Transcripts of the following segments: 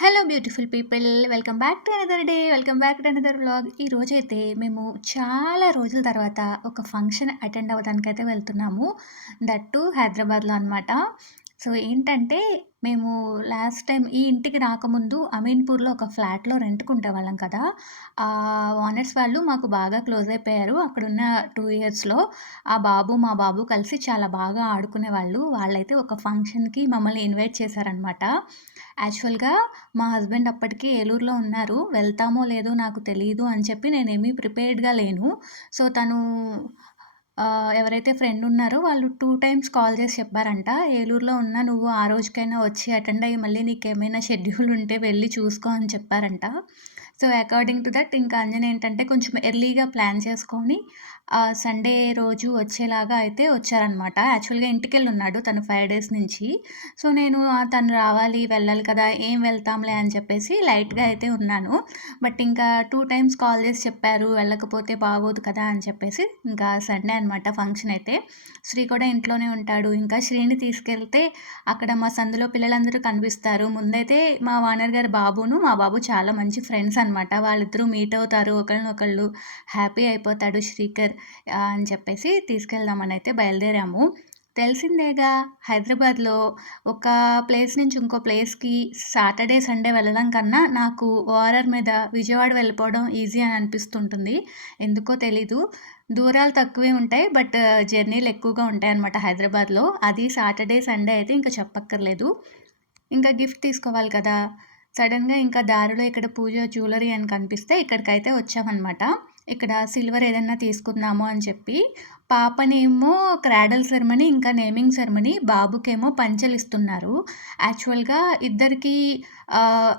Hello beautiful people, welcome back to another day, welcome back to another vlog. ఈ రోజైతే మేము చాలా రోజుల తర్వాత ఒక ఫంక్షన్ అటెండ్ అవ్వడానికైతే వెళ్తున్నాము. దట్టు హైదరాబాద్లో అనమాట. సో ఏంటంటే మేము లాస్ట్ టైం ఈ ఇంటికి రాకముందు అమీన్పూర్లో ఒక ఫ్లాట్లో రెంట్కి ఉండేవాళ్ళం కదా. ఆ ఓనర్స్ వాళ్ళు మాకు బాగా క్లోజ్ అయిపోయారు అక్కడున్న 2 ఇయర్స్లో. మా బాబు కలిసి చాలా బాగా ఆడుకునేవాళ్ళు. వాళ్ళైతే ఒక ఫంక్షన్కి మమ్మల్ని ఇన్వైట్ చేశారనమాట. యాక్చువల్గా మా హస్బెండ్ అప్పటికి ఏలూరులో ఉన్నారు. వెళ్తామో లేదో నాకు తెలీదు అని చెప్పి నేనేమీ ప్రిపేర్డ్‌గా లేను. సో, తను ఎవరైతే ఫ్రెండ్ ఉన్నారో వాళ్ళు 2 టైమ్స్ కాల్ చేసి చెప్పారంట. "ఏలూరులో ఉన్నా, నువ్వు ఆ రోజుకైనా వచ్చి అటెండ్ అయ్యి మళ్ళీ నీకేమైనా షెడ్యూల్ ఉంటే వెళ్లి చూసుకో" అని చెప్పారంట. సో, అకార్డింగ్ టు దట్ ఇంకా అంజన ఏంటంటే కొంచెం ఎర్లీగా ప్లాన్ చేసుకొని సండే రోజు వచ్చేలాగా అయితే వచ్చారనమాట. యాక్చువల్‌గా ఇంటికెళ్ళున్నాడు తను 5 డేస్ నుంచి. సో, నేను తను రావాలి, వెళ్ళాలి కదా! ఏం వెళ్తాంలే అని చెప్పేసి లైట్‌గా అయితే ఉన్నాను. బట్ ఇంకా 2 టైమ్స్ కాల్ చేసి చెప్పారు. వెళ్ళకపోతే బాగోదు కదా! అని చెప్పేసి ఇంకా సండే అనమాట ఫంక్షన్ అయితే. శ్రీ కూడా ఇంట్లోనే ఉంటాడు. ఇంకా శ్రీని తీసుకెళ్తే అక్కడ మా సందులో పిల్లలందరూ కనిపిస్తారు. ముందైతే మా ఓనర్ గారి బాబును, మా బాబు చాలా మంచి ఫ్రెండ్స్ అనమాట. వాళ్ళిద్దరూ మీట్ అవుతారు. ఒకళ్ళనొకళ్ళు హ్యాపీ అయిపోతాడు శ్రీకర్ అని చెప్పేసి తీసుకెళ్దామని అయితే బయలుదేరాము. తెలిసిందేగా హైదరాబాద్‌లో ఒక ప్లేస్ నుంచి ఇంకో ప్లేస్‌కి సాటర్‌డే, సండే వెళ్ళడం కన్నా నాకు ఓఆర్ఆర్ మీద విజయవాడ వెళ్ళిపోవడం ఈజీ అని అనిపిస్తుంటుంది. ఎందుకో తెలీదు. దూరాలు తక్కువే ఉంటాయి. బట్ జర్నీలు ఎక్కువగా ఉంటాయన్నమాట హైదరాబాద్‌లో. అది సాటర్‌డే, సండే అయితే ఇంక చెప్పక్కర్లేదు. ఇంకా గిఫ్ట్ తీసుకోవాలి కదా! సడెన్‌గా ఇంకా దారిలో ఇక్కడ పూజ జ్యువెలరీ అని కనిపిస్తే ఇక్కడికైతే వచ్చామనమాట. ఇక్కడ సిల్వర్ ఏదన్నా తీసుకుందాము అని చెప్పి, పాపనేమో క్రాడల్ సెరమనీ, ఇంకా నేమింగ్ సెరమనీ, బాబుకేమో పంచెలిస్తున్నారు. యాక్చువల్‌గా ఇద్దరికీ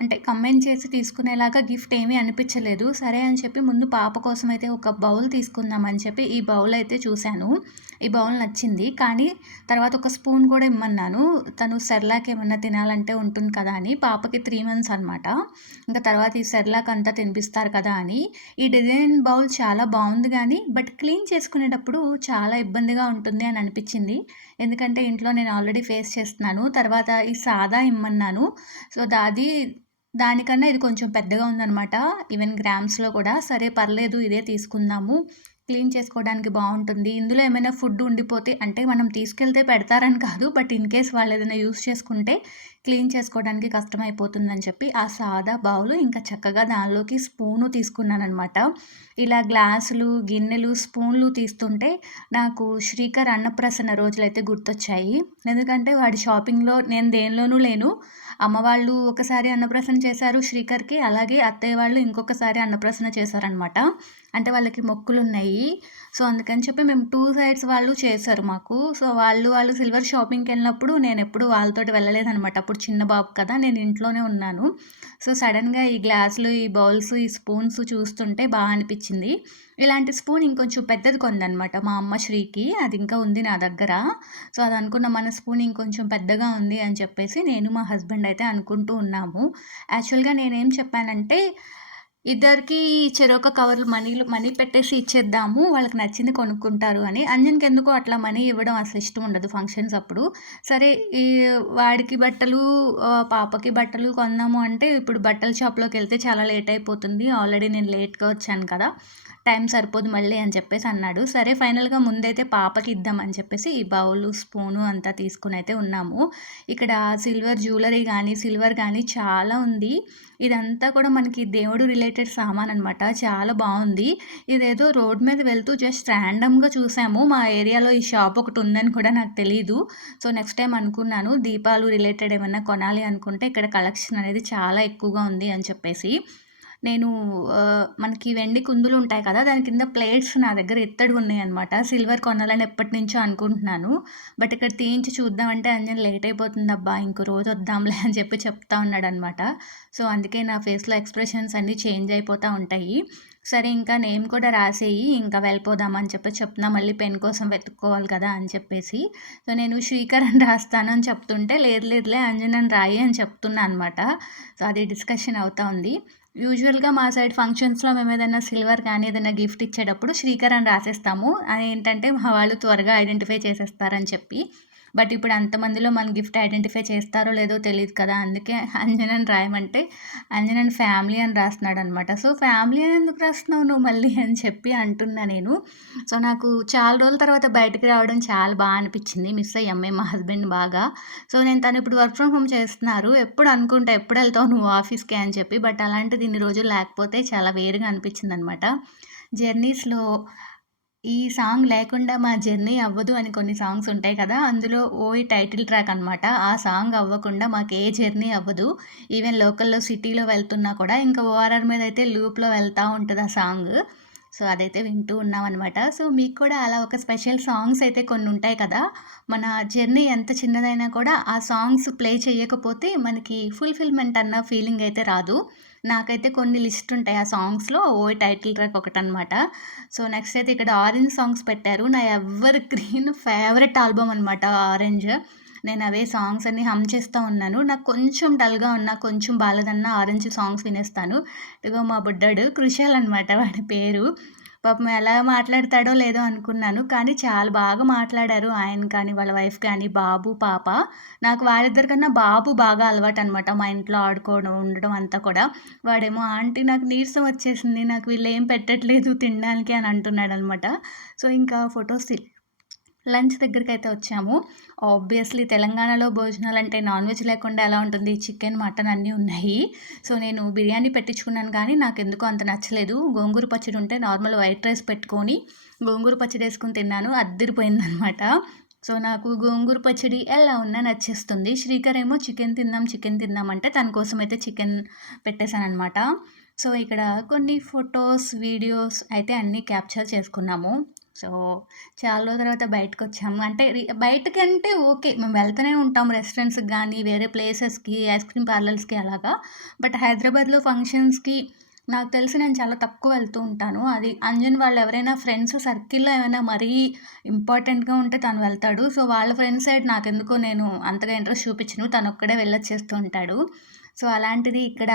అంటే కంబైన్ చేసి తీసుకునేలాగా గిఫ్ట్ ఏమీ అనిపించలేదు. సరే అని చెప్పి ముందు పాప కోసమైతే ఒక బౌల్ తీసుకుందాం అని చెప్పి ఈ బౌల్ అయితే చూశాను. ఈ బౌల్ నచ్చింది. కానీ తర్వాత ఒక స్పూన్ కూడా ఇమ్మన్నాను. తను సెర్లాక్ ఏమన్నా తినాలంటే ఉంటుంది కదా అని. పాపకి 3 మంత్స్ అనమాట. ఇంకా తర్వాత ఈ సెర్లాక్ అంతా తినిపిస్తారు కదా అని. ఈ డిజైన్ బౌల్ చాలా బావుంది గానీ, బట్ క్లీన్ చేసుకునేటప్పుడు చాలా ఇబ్బందిగా ఉంటుంది అని అనిపిచ్చింది. ఎందుకంటే ఇంట్లో నేను ఆల్రెడీ ఫేస్ చేస్తున్నాను. తర్వాత ఈ సాదా ఇమ్మన్నాను. సో, దానికన్నా ఇది కొంచెం పెద్దగా ఉందనమాట. ఈవెన్ గ్రామ్స్‌లో కూడా. సరే పర్లేదు ఇదే తీసుకుందాము. క్లీన్ చేసుకోవడానికి బావుంటుంది. ఇందులో ఏమైనా ఫుడ్ ఉండిపోతే అంటే మనం తీసుకెళ్తే పెడతారని కాదు. బట్ ఇన్ కేస్ వాళ్ళేదైనా యూజ్ చేసుకుంటే క్లీన్ చేసుకోవడానికి కష్టమైపోతుందని చెప్పి ఆ సాదా బౌలు ఇంకా చక్కగా దానిలోకి స్పూను తీసుకున్నాననమాట. ఇలా గ్లాసులు, గిన్నెలు, స్పూన్లు తీస్తుంటే నాకు శ్రీకర్ అన్నప్రాసన రోజులైతే గుర్తొచ్చాయి. ఎందుకంటే వాడి షాపింగ్‌లో నేను దేనిలోనూ లేను. అమ్మ వాళ్ళు ఒకసారి అన్నప్రాసన చేశారు శ్రీకర్‌కి. అలాగే అత్తయ్య వాళ్ళు ఇంకొకసారి అన్నప్రాసన చేశారనమాట. అంటే వాళ్ళకి మొక్కులున్నాయి. సో, అందుకని చెప్పి మేము 2 సైడ్స్ వాళ్ళు చేశారు మాకు. సో, వాళ్ళు సిల్వర్ షాపింగ్‌కెళ్ళినప్పుడు నేనెప్పుడు వాళ్ళతోటి వెళ్ళలేదనమాట. అప్పుడు చిన్న బాబు కదా! నేను ఇంట్లోనే ఉన్నాను. సో, సడెన్‌గా ఈ గ్లాసులు, ఈ బౌల్స్, ఈ స్పూన్స్ చూస్తుంటే అనిపిచ్చింది. ఇలాంటి స్పూన్ ఇంకొంచెం పెద్దది కొందనమాట మా అమ్మ శ్రీకి. అది ఇంకా ఉంది నా దగ్గర. సో, అదనుకున్న మన స్పూన్ ఇంకొంచెం పెద్దగా ఉంది అని చెప్పేసి నేను, మా హస్బెండ్ అయితే అనుకుంటూ ఉన్నాము. యాక్చువల్‌గా నేనేం చెప్పానంటే, ఇద్దరికీ చెరొక కవర్లు మనీ పెట్టేసి ఇచ్చేద్దాము. వాళ్ళకి నచ్చింది కొనుక్కుంటారు అని. అంజన్‌కెందుకో అట్లా మనీ ఇవ్వడం అసలు ఇష్టం ఉండదు ఫంక్షన్స్ అప్పుడు. సరే ఈ వాడికి బట్టలు, పాపకి బట్టలు కొందాము అంటే ఇప్పుడు బట్టల షాప్‌లోకెళ్తే చాలా లేట్ అయిపోతుంది. ఆల్రెడీ నేను లేట్‌గా వచ్చాను కదా! టైం సరిపోదు మళ్ళీ అని చెప్పేసి అన్నాడు. సరే ఫైనల్‌గా ముందైతే పాపకి ఇద్దామని చెప్పేసి ఈ బౌలు, స్పూను అంతా తీసుకొనైతే ఉన్నాము. ఇక్కడ సిల్వర్ జ్యువెలరీ గానీ, సిల్వర్ గానీ చాలా ఉంది. ఇదంతా కూడా మనకి దేవుడు రిలేటెడ్ సామాననమాట. చాలా బావుంది. ఇదేదో రోడ్ మీద వెళ్తూ జస్ట్ ర్యాండమ్‌గా చూసాము. మా ఏరియాలో ఈ షాప్ ఒకటుందని కూడా నాకు తెలీదు. సో, నెక్స్ట్ టైమ్ అనుకున్నాను దీపాలు రిలేటెడ్ ఏమన్నా కొనాలి అనుకుంటే ఇక్కడ కలెక్షన్ అనేది చాలా ఎక్కువగా ఉంది అని చెప్పేసి. నేను మనకి వెండి కుందులుంటాయి కదా! దాని కింద ప్లేట్స్ నా దగ్గర ఇత్తడివున్నాయనమాట. సిల్వర్ కొనాలని ఎప్పటినుంచో అనుకుంటున్నాను. బట్ ఇక్కడ తీయించి చూద్దామంటే అంజన్ లేట్ అయిపోతుందబ్బా! ఇంకో రోజు వద్దాంలే అని చెప్పి చెప్తా ఉన్నాడనమాట. సో, అందుకే నా ఫేస్‌లో ఎక్స్‌ప్రెషన్స్ అన్నీ చేంజ్ అయిపోతా ఉంటాయి. సరే ఇంకా నేమ్ కూడా రాసేయి, ఇంకా వెళ్ళిపోదాం అని చెప్పి చెప్తున్నా. మళ్ళీ పెన్ కోసం వెతుక్కోవాలి కదా! అని చెప్పేసి. సో, నేను శ్రీకర్ అని రాస్తాను అని చెప్తుంటే, లేదు లేదులే అంజన్ అని రాయి అని చెప్తున్నా అనమాట. సో, అది డిస్కషన్ అవుతా ఉంది. యూజువల్‌గా మా సైడ్ ఫంక్షన్స్‌లో మేమేదైనా సిల్వర్ కానీ, ఏదైనా గిఫ్ట్ ఇచ్చేటప్పుడు శ్రీకర్ అని రాసేస్తాము. అదేంటంటే మా వాళ్ళు త్వరగా ఐడెంటిఫై చేసేస్తారని చెప్పి. బట్ ఇప్పుడు అంతమందిలో మన గిఫ్ట్ ఐడెంటిఫై చేస్తారో లేదో తెలీదు కదా! అందుకే అంజన్ అని రాయమంటే, అంజన్ అండ్ ఫ్యామిలీ అని రాస్తున్నాడనమాట. సో, ఫ్యామిలీ అని ఎందుకు రాస్తున్నావు నువ్వు మళ్ళీ అని చెప్పి అంటున్నా నేను. సో, నాకు చాలా రోజుల తర్వాత బయటికి రావడం చాలా అనిపిచ్చింది. మిస్ అయ్యాం మేము మా హస్బెండ్ బాగా. సో, తను ఇప్పుడు వర్క్ ఫ్రమ్ హోమ్ చేస్తున్నారు. ఎప్పుడు అనుకుంటా ఎప్పుడెళ్తావు నువ్వు ఆఫీస్‌కి అని చెప్పి. బట్ అలాంటిది ఇన్ని రోజులు లేకపోతే చాలా వేరుగా అనిపిచ్చిందనమాట. జర్నీస్‌లో ఈ సాంగ్ లేకుండా మా జర్నీ అవ్వదు అని కొన్ని సాంగ్స్ ఉంటాయి కదా! అందులో 'ఓయ్' టైటిల్ ట్రాక్ అనమాట. ఆ సాంగ్ అవ్వకుండా మాకు ఏ జర్నీ అవ్వదు. ఈవెన్ లోకల్‌లో సిటీలో వెళ్తున్నా కూడా ఇంకా ఓఆర్ఆర్ మీద అయితే లూప్‌లో వెళ్తా ఉంటది ఆ సాంగ్. సో, అదైతే వింటూ ఉన్నామనమాట. సో, మీకు కూడా అలా ఒక స్పెషల్ సాంగ్స్ అయితే కొన్ని ఉంటాయి కదా! మన జర్నీ ఎంత చిన్నదైనా కూడా ఆ సాంగ్స్ ప్లే చేయకపోతే మనకి ఫుల్‌ఫిల్‌మెంట్ అన్న ఫీలింగ్ అయితే రాదు. నాకైతే కొన్ని లిస్ట్ ఉంటాయి ఆ సాంగ్స్‌లో 'ఓయ్' టైటిల్ ట్రాక్ ఒకటనమాట. సో, నెక్స్ట్ అయితే ఇక్కడ 'ఆరెంజ్' సాంగ్స్ పెట్టారు. నా ఎవర్ గ్రీన్ ఫేవరెట్ ఆల్బమ్ అనమాట 'ఆరెంజ్'. నేను అవే సాంగ్స్ అన్నీ హమ్ చేస్తా ఉన్నాను. నాకు కొంచెం డల్‌గా ఉన్నా, కొంచెం బాలేదన్నా 'ఆరెంజ్' సాంగ్స్ వినేస్తాను. ఇదిగో మా బుడ్డోడు కృషాల్ అనమాట వాడి పేరు. పాపం ఎలా మాట్లాడతాడో లేదో అనుకున్నాను. కానీ చాలా బాగా మాట్లాడారు ఆయన కానీ, వాళ్ళ వైఫ్ కానీ, బాబు, పాప. నాకు వాళ్ళిద్దరికన్నా బాబు బాగా అలవాటనమాట. మా ఇంట్లో ఆడుకోవడం, ఉండడం అంతా కూడా. వాడేమో ఆంటీ నాకు నీరసం వచ్చేసింది. నాకు వీళ్ళేం పెట్టట్లేదు తినడానికి అని అంటున్నాడనమాట. సో, ఇంకా ఫోటోస్ లంచ్ దగ్గరికైతే వచ్చాము. ఆబ్వియస్‌లీ తెలంగాణలో భోజనాలంటే నాన్ వెజ్ లేకుండా ఎలా ఉంటుంది? చికెన్, మటన్ అన్నీ ఉన్నాయి. సో, నేను బిర్యానీ పెట్టించుకున్నాను కానీ నాకెందుకో అంత నచ్చలేదు. గోంగూర పచ్చడి ఉంటే నార్మల్ వైట్ రైస్ పెట్టుకొని గోంగూర పచ్చడేసుకొని తిన్నాను. అద్దిరిపోయిందనమాట. సో, నాకు గోంగూర పచ్చడి ఎలా ఉన్నా నచ్చేస్తుంది. శ్రీకర్ ఏమో చికెన్ తిందాం, చికెన్ తిందాం అంటే తన కోసమయితే చికెన్ పెట్టేశాననమాట. సో, ఇక్కడ కొన్ని ఫోటోస్, వీడియోస్ అయితే అన్నీ క్యాప్చర్ చేసుకున్నాము. సో, చాలా రోజుల తర్వాత బయటకొచ్చాము. అంటే బయటకంటే ఓకే. మేము వెళ్తూనే ఉంటాం రెస్టారెంట్స్‌కి గానీ, వేరే ప్లేసెస్‌కి, ఐస్ క్రీమ్ పార్లర్స్‌కి అలాగా. బట్ హైదరాబాద్‌లో ఫంక్షన్స్‌కి నాకు తెలిసి నేను చాలా తక్కువ వెళ్తూ ఉంటాను. అది అంజన్ వాళ్ళు ఎవరైనా ఫ్రెండ్స్ సర్కిల్‌లో ఏమైనా మరీ ఇంపార్టెంట్‌గా ఉంటే తను వెళ్తాడు. సో, వాళ్ళ ఫ్రెండ్స్ సైడ్ నాకెందుకో నేను అంతగా ఇంట్రెస్ట్ చూపించను. తనొక్కడే వెళ్ళొచ్చేస్తూ ఉంటాడు. సో, అలాంటిది ఇక్కడ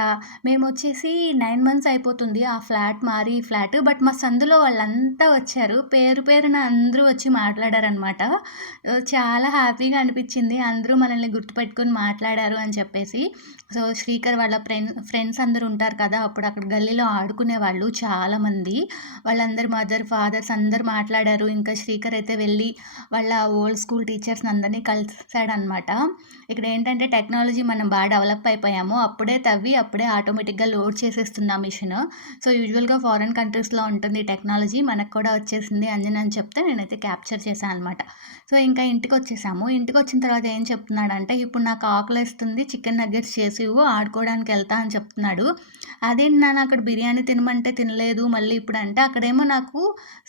మేమొచ్చేసి 9 మంత్స్ అయిపోతుంది. ఆ ఫ్లాట్ మారి ఈ ఫ్లాట్. బట్ మా సందులో వాళ్ళంతా వచ్చారు. పేరు పేరున అందరూ వచ్చి మాట్లాడారనమాట. చాలా హ్యాపీగా అనిపిచ్చింది. అందరూ మనల్ని గుర్తుపెట్టుకొని మాట్లాడారు అని చెప్పేసి. సో, శ్రీకర్ వాళ్ళ ఫ్రెండ్స్ అందరూ ఉంటారు కదా! అప్పుడు అక్కడ గల్లీలో ఆడుకునేవాళ్ళు చాలామంది. వాళ్ళందరి మదర్, ఫాదర్స్ అందరూ మాట్లాడారు. ఇంకా శ్రీకర్ అయితే వెళ్ళి వాళ్ళ ఓల్డ్ స్కూల్ టీచర్స్‌ని అందరిని కలిసాడనమాట. ఇక్కడేంటంటే టెక్నాలజీ మనం డెవలప్ అయిపోయాము. అప్పుడే తవ్వి, అప్పుడే ఆటోమేటిక్‌గా లోడ్ చేసేస్తుంది ఆ మిషన్. సో, యూజువల్‌గా ఫారెన్ కంట్రీస్‌లో ఉంటుంది ఈ టెక్నాలజీ. మనకు కూడా వచ్చేసింది అంజన్ అని చెప్తే నేనైతే క్యాప్చర్ చేశా అనమాట. సో, ఇంకా ఇంటికొచ్చేసాము. ఇంటికొచ్చిన తర్వాత ఏం చెప్తున్నాడంటే, "ఇప్పుడు నాకు ఆకలేస్తుంది. చికెన్ నగ్గెట్స్ చేసి ఇవ్వు. ఆడుకోవడానికి ఎళ్తా" అని చెప్తున్నాడు. అదేంటి నాన్న అక్కడ బిర్యానీ తినమంటే తినలేదు. మళ్ళీ ఇప్పుడంటే అక్కడేమో నాకు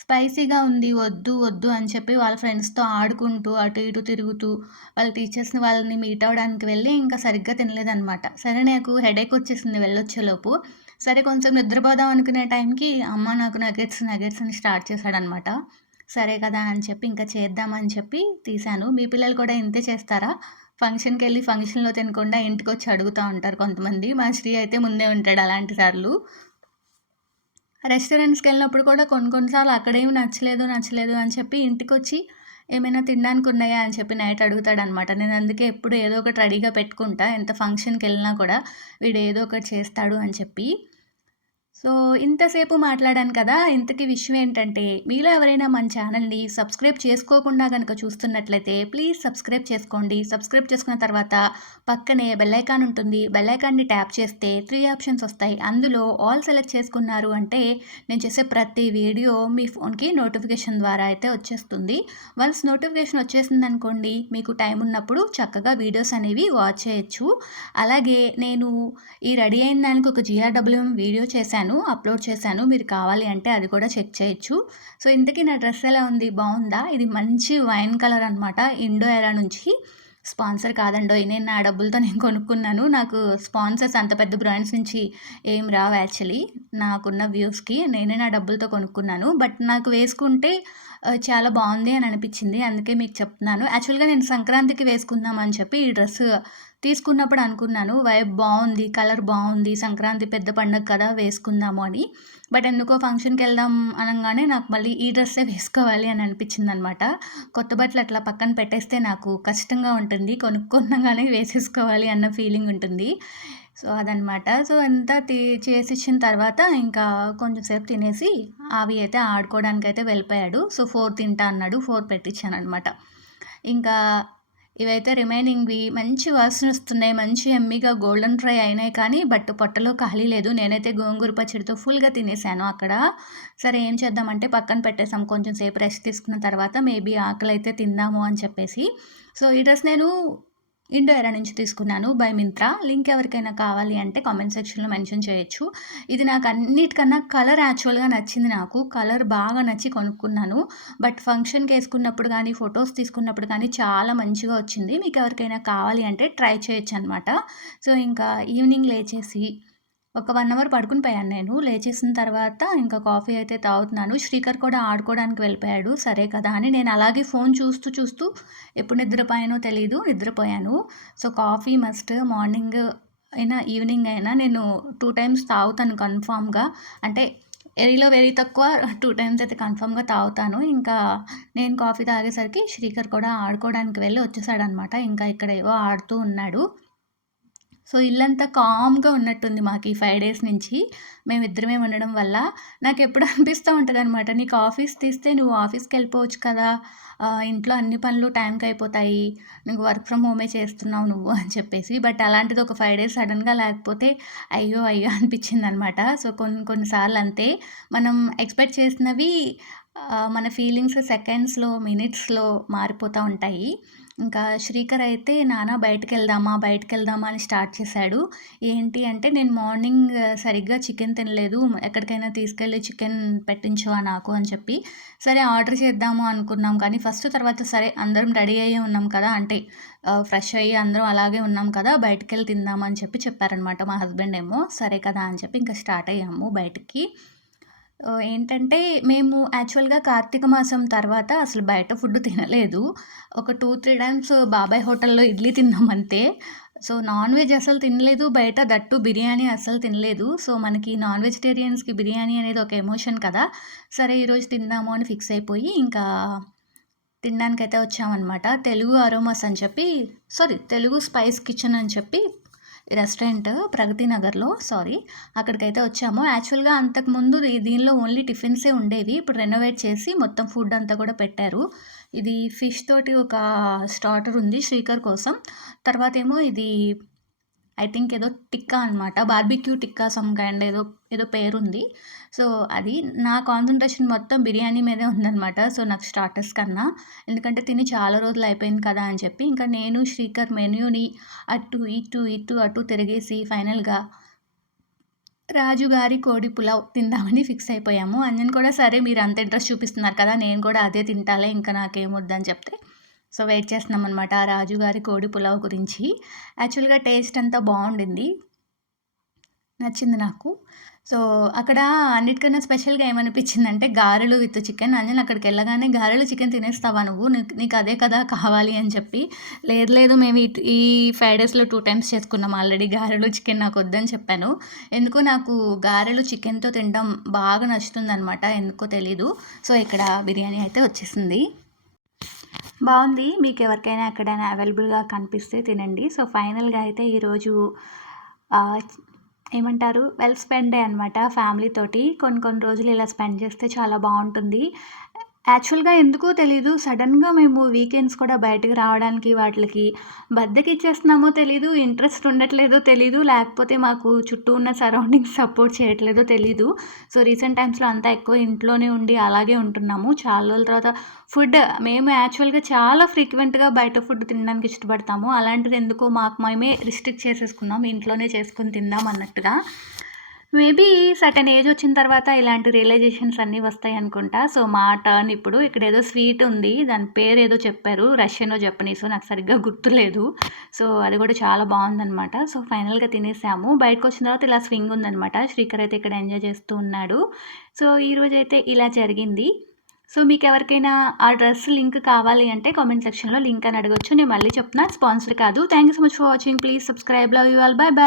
స్పైసీగా ఉంది. వద్దు, వద్దు అని చెప్పి వాళ్ళ ఫ్రెండ్స్‌తో ఆడుకుంటూ, అటు ఇటు తిరుగుతూ వాళ్ళ టీచర్స్‌ని వాళ్ళని మీట్ అవ్వడానికి వెళ్ళి ఇంకా సరిగ్గా తినలేదనమాట. సరే నాకు హెడేక్ వచ్చేసింది వెళ్ళొచ్చేలోపు. సరే కొంచెం నిద్రపోదాం అనుకునే టైంకి అమ్మ నాకు నగెట్స్, నగెట్స్ అని స్టార్ట్ చేశాడనమాట. సరే కదా అని చెప్పి ఇంకా చేద్దామని చెప్పి తీశాను. మీ పిల్లలు కూడా ఇంతే చేస్తారా? ఫంక్షన్‌కెళ్ళి ఫంక్షన్‌లో తినకుండా ఇంటికొచ్చి అడుగుతా ఉంటారు కొంతమంది. మా శ్రీ అయితే ముందే ఉంటాడు అలాంటి సార్లు. రెస్టారెంట్స్‌కెళ్ళినప్పుడు కూడా కొన్ని కొన్ని సార్లు అక్కడేమి నచ్చలేదు, నచ్చలేదు అని చెప్పి ఇంటికొచ్చి ఏమైనా తినడానికి ఉన్నాయా అని చెప్పి నైట్ అడుగుతాడనమాట. నేను అందుకే ఎప్పుడు ఏదో ఒకటి రెడీగా పెట్టుకుంటా. ఎంత ఫంక్షన్‌కెళ్ళినా కూడా వీడు ఏదో ఒకటి చేస్తాడు అని చెప్పి. సో, ఇంతసేపు మాట్లాడాను కదా! ఇంతకీ విషయం ఏంటంటే, మీలో ఎవరైనా మన ఛానల్‌ని సబ్స్క్రైబ్ చేసుకోకుండా గనక చూస్తున్నట్లయితే, ప్లీజ్ సబ్స్క్రైబ్ చేసుకోండి. సబ్స్క్రైబ్ చేసుకున్న తర్వాత పక్కనే బెల్ ఐకాన్ ఉంటుంది. బెల్ ఐకాన్‌ని ట్యాప్ చేస్తే 3 ఆప్షన్స్ వస్తాయి. అందులో ఆల్ సెలెక్ట్ చేసుకున్నారు అంటే, నేను చేసే ప్రతి వీడియో మీ ఫోన్‌కి నోటిఫికేషన్ ద్వారా అయితే వచ్చేస్తుంది. వన్స్ నోటిఫికేషన్ వచ్చేసిందనుకోండి, మీకు టైం ఉన్నప్పుడు చక్కగా వీడియోస్ అనేవి వాచ్ చేయొచ్చు. అలాగే నేను ఈ రెడీ అయిన దానికి ఒక జీఆర్‌డబ్ల్యూఎం వీడియో చేశాను. అప్లోడ్ చేశాను. మీరు కావాలి అంటే అది కూడా చెక్ చేయొచ్చు. సో, ఇంతకీ నా డ్రెస్ ఎలా ఉంది? బావుందా? ఇది మంచి వైన్ కలర్ అనమాట. ఇండో ఎరా నుంచి. స్పాన్సర్ కాదండోయ్! నేను నా డబ్బులతో నేను కొనుక్కున్నాను. నాకు స్పాన్సర్స్ అంత పెద్ద బ్రాండ్స్ నుంచి ఏం రావు యాక్చువల్లీ. నాకున్న వ్యూస్‌కి నేనే నా డబ్బులతో కొనుక్కున్నాను. బట్ నాకు వేసుకుంటే చాలా బావుంది అని అనిపిచ్చింది. అందుకే మీకు చెప్తున్నాను. యాక్చువల్‌గా నేను సంక్రాంతికి వేసుకుందాం అని చెప్పి ఈ డ్రెస్ తీసుకున్నప్పుడు అనుకున్నాను వైబ్ బావుంది, కలర్ బావుంది, సంక్రాంతి పెద్ద పండగ కదా వేసుకుందాము అని. బట్ ఎందుకో ఫంక్షన్‌కెళ్దాం అనంగానే నాకు మళ్ళీ ఈ డ్రెస్సే వేసుకోవాలి అని అనిపించిందనమాట. కొత్త బట్టలు అట్లా పక్కన పెట్టేస్తే నాకు కష్టంగా ఉంటుంది. కొనుక్కునంగానే వేసేసుకోవాలి అన్న ఫీలింగ్ ఉంటుంది. సో, అదనమాట. సో, అంతా చేసిచ్చిన తర్వాత ఇంకా కొంచెం సేపు తినేసి అవి అయితే ఆడుకోవడానికైతే వెళ్ళిపోయాడు. సో, 4 తింటా అన్నాడు. 4 పెట్టిచ్చాననమాట. ఇంకా ఇవైతే రిమైనింగ్‌వి మంచి వాసనొస్తున్నాయి. మంచి యమ్మీగా గోల్డెన్ ఫ్రై అయినాయి కానీ, బట్ పొట్టలో ఖాళీ లేదు. నేనైతే గోంగూర పచ్చడితో ఫుల్‌గా తినేసాను అక్కడ. సరే ఏం చేద్దామంటే పక్కన పెట్టేసాం. కొంచెం సేపు రెస్ట్ తీసుకున్న తర్వాత మేబీ ఆకలైతే తిందాము అని చెప్పేసి. సో, ఈ డ్రెస్ నేను ఇండో ఎరా నుంచి తీసుకున్నాను బై మింత్రా. లింక్ ఎవరికైనా కావాలి అంటే కామెంట్ సెక్షన్‌లో మెన్షన్ చేయొచ్చు. ఇది నాకు అన్నిటికన్నా కలర్ యాక్చువల్‌గా నచ్చింది నాకు. కలర్ బాగా నచ్చి కొనుక్కున్నాను. బట్ ఫంక్షన్‌కేసుకున్నప్పుడు గానీ, ఫోటోస్ తీసుకున్నప్పుడు కానీ చాలా మంచిగా వచ్చింది. మీకెవరికైనా కావాలి అంటే ట్రై చేయొచ్చనమాట. సో, ఇంకా ఈవినింగ్ లేచేసి ఒక 1 అవర్ పడుకుని పోయాను నేను. లేచేసిన తర్వాత ఇంకా కాఫీ అయితే తాగుతున్నాను. శ్రీకర్ కూడా ఆడుకోవడానికి వెళ్ళిపోయాడు. సరే కదా అని నేను అలాగే ఫోన్ చూస్తూ, చూస్తూ ఎప్పుడు నిద్రపోయానో తెలీదు. నిద్రపోయాను. సో, కాఫీ మస్ట్ మార్నింగ్ అయినా, ఈవినింగ్ అయినా నేను 2 టైమ్స్ తాగుతాను కన్ఫర్మ్‌గా. అంటే ఎరీలో వెరీ తక్కువ 2 టైమ్స్ అయితే కన్ఫర్మ్‌గా తాగుతాను. ఇంకా నేను కాఫీ తాగేసరికి శ్రీకర్ కూడా ఆడుకోవడానికి వెళ్ళి వచ్చేసాడనమాట. ఇంకా ఇక్కడ ఏవో ఆడుతూ ఉన్నాడు. సో, ఇల్లంతా కామ్‌గా ఉన్నట్టుంది మాకు ఈ 5 డేస్ నుంచి. మేమిద్దరమే ఉండడం వల్ల. నాకెప్పుడు అనిపిస్తా ఉంటదనమాట. నీకు ఆఫీస్ తీస్తే నువ్వు ఆఫీస్‌కెళ్ళిపోవచ్చు కదా! ఇంట్లో అన్ని పనులు టైంకయిపోతాయి. నువ్వు వర్క్ ఫ్రమ్ హోమే చేస్తున్నావు నువ్వు అని చెప్పేసి. బట్ అలాంటిది ఒక 5 డేస్ సడెన్‌గా లేకపోతే అయ్యో! అయ్యో! అనిపిచ్చిందనమాట. సో, కొన్ని కొన్ని సార్లు అంతే. మనం ఎక్స్‌పెక్ట్ చేసినవి మన ఫీలింగ్స్ సెకండ్స్‌లో, మినిట్స్‌లో మారిపోతా ఉంటాయి. ఇంకా శ్రీకర్ అయితే నాన్న బయటికెళ్దామా, బయటికెళ్దామా అని స్టార్ట్ చేశాడు. ఏంటి అంటే నేను మార్నింగ్ సరిగ్గా చికెన్ తినలేదు. ఎక్కడికైనా తీసుకెళ్ళి చికెన్ పెట్టించవా నాకు అని చెప్పి. సరే ఆర్డర్ చేద్దాము అనుకున్నాం కానీ ఫస్ట్ తర్వాత సరే అందరం రెడీ అయ్యే ఉన్నాం కదా! అంటే ఫ్రెష్ అయ్యి అందరం అలాగే ఉన్నాం కదా! బయటికెళ్ళి తిందాం అని చెప్పి చెప్పారనమాట మా హస్బెండ్ ఏమో. సరే కదా అని చెప్పి ఇంకా స్టార్ట్ అయ్యాము బయటికి. ఏంటంటే మేము యాక్చువల్‌గా కార్తీక మాసం తర్వాత అసలు బయట ఫుడ్ తినలేదు. ఒక 2, 3 టైమ్స్ బాబాయ్ హోటల్‌లో ఇడ్లీ తిన్నాం అంతే. సో, నాన్ వెజ్ అసలు తినలేదు. బయట దట్ టూ బిర్యానీ అస్సలు తినలేదు. సో, మనకి నాన్ వెజిటేరియన్స్‌కి బిర్యానీ అనేది ఒక ఎమోషన్ కదా! సరే ఈరోజు తిందాము అని ఫిక్స్ అయిపోయి ఇంకా తినడానికైతే వచ్చామనమాట. తెలుగు అరోమాస్ అని చెప్పి తెలుగు స్పైస్ కిచెన్ అని చెప్పి రెస్టారెంట్ ప్రగతి నగర్‌లో అక్కడికైతే వచ్చాము. యాక్చువల్‌గా అంతకుముందు దీనిలో ఓన్లీ టిఫిన్సే ఉండేవి. ఇప్పుడు రెనోవేట్ చేసి మొత్తం ఫుడ్ అంతా కూడా పెట్టారు. ఇది ఫిష్ తోటి ఒక స్టార్టర్ ఉంది శ్రీకర్ కోసం. తర్వాతేమో ఇది ఐ థింక్ ఏదో టిక్కా అనమాట. బార్బిక్యూ టిక్కా సమ్ కైండ్ ఏదో పేరుంది. సో, అది నా కాన్సంట్రేషన్ మొత్తం బిర్యానీ మీదే ఉందనమాట. సో, నాకు స్టార్టర్స్ కన్నా. ఎందుకంటే తిని చాలా రోజులు అయిపోయింది కదా అని చెప్పి, ఇంకా నేను శ్రీకర్ మెన్యూని అటు, ఇటు, ఇటు, అటు తిరిగేసి ఫైనల్‌గా రాజుగారి కోడి పులావ్ తిందామని ఫిక్స్ అయిపోయాము. అంజన్ కూడా సరే మీరు అంత ఇంట్రెస్ట్ చూపిస్తున్నారు కదా! నేను కూడా అదే తింటాలే ఇంకా నాకేమొద్దని చెప్తే సో, వెయిట్ చేస్తున్నామనమాట ఆ రాజుగారి కోడి పులావ్ గురించి. యాక్చువల్‌గా టేస్ట్ అంతా బావుండింది. నచ్చింది నాకు. సో, అక్కడ అన్నిటికన్నా స్పెషల్‌గా ఏమనిపించిందంటే గారెలు విత్ చికెన్. అంజన్ అక్కడికెళ్ళగానే "గారెలు, చికెన్ తినేస్తావా నువ్వు? నీకు అదే కదా కావాలి" అని చెప్పి. లేదు లేదు మేము ఈ 5 డేస్‌లో 2 టైమ్స్ చేసుకున్నాం ఆల్రెడీ గారెలు, చికెన్ నాకొద్దని చెప్పాను. ఎందుకో నాకు గారెలు చికెన్‌తో తినడం బాగా నచ్చుతుందనమాట. ఎందుకో తెలీదు. సో, ఇక్కడ బిర్యానీ అయితే వచ్చేసింది. బావుంది. మీకెవరికైనా ఎక్కడైనా అవైలబుల్‌గా కనిపిస్తే తినండి. సో, ఫైనల్‌గా అయితే ఈరోజు ఆహ్, ఏమంటారు వెల్ స్పెండ్ డే అనమాట ఫ్యామిలీతోటి. కొన్ని కొన్ని రోజులు ఇలా స్పెండ్ చేస్తే చాలా బావుంటుంది. యాక్చువల్‌గా ఎందుకో తెలీదు సడెన్‌గా మేము వీకెండ్స్ కూడా బయటకి రావడానికి వాటిలకి బద్ధకిచ్చేస్తున్నామో తెలీదు, ఇంట్రెస్ట్ ఉండట్లేదో తెలీదు, లేకపోతే మాకు చుట్టూ ఉన్న సరౌండింగ్స్ సపోర్ట్ చేయట్లేదో తెలీదు. సో, రీసెంట్ టైమ్స్‌లో అంతా ఎక్కువ ఇంట్లోనే ఉండి అలాగే ఉంటున్నాము. చాలా రోజుల తర్వాత ఫుడ్ మేము యాక్చువల్‌గా చాలా ఫ్రీక్వెంట్‌గా బయట ఫుడ్ తినడానికి ఇష్టపడతాము. అలాంటిది ఎందుకో మాకు మేమే రిస్ట్రిక్ట్ చేసేసుకున్నాం. ఇంట్లోనే చేసుకొని తిందాం అన్నట్టుగా. మేబీ సర్టెన్ ఏజ్ వచ్చిన తర్వాత ఇలాంటి రియలైజేషన్స్ అన్నీ వస్తాయనుకుంటా. సో, మా టర్న్ ఇప్పుడు. ఇక్కడేదో స్వీట్ ఉంది. దాని పేరేదో చెప్పారు. రష్యనో, జపనీసో నాకు సరిగ్గా గుర్తులేదు. సో, అది కూడా చాలా బావుందనమాట. సో, ఫైనల్‌గా తినేసాము. బయటకొచ్చిన తర్వాత ఇలా స్వింగ్ ఉందనమాట. శ్రీకర్ అయితే ఇక్కడ ఎంజాయ్ చేస్తూ ఉన్నాడు. సో, ఈరోజైతే ఇలా జరిగింది. సో మీకు ఎవరికైనా ఆ డ్రెస్ లింక్ కావాలి అంటే కామెంట్ సెక్షన్లో లింక్ అని అడగొచ్చు. నేను మళ్ళీ చెప్తున్నా, స్పాన్సర్ కాదు. Thank you so much for watching. Please subscribe. Love you all. By by.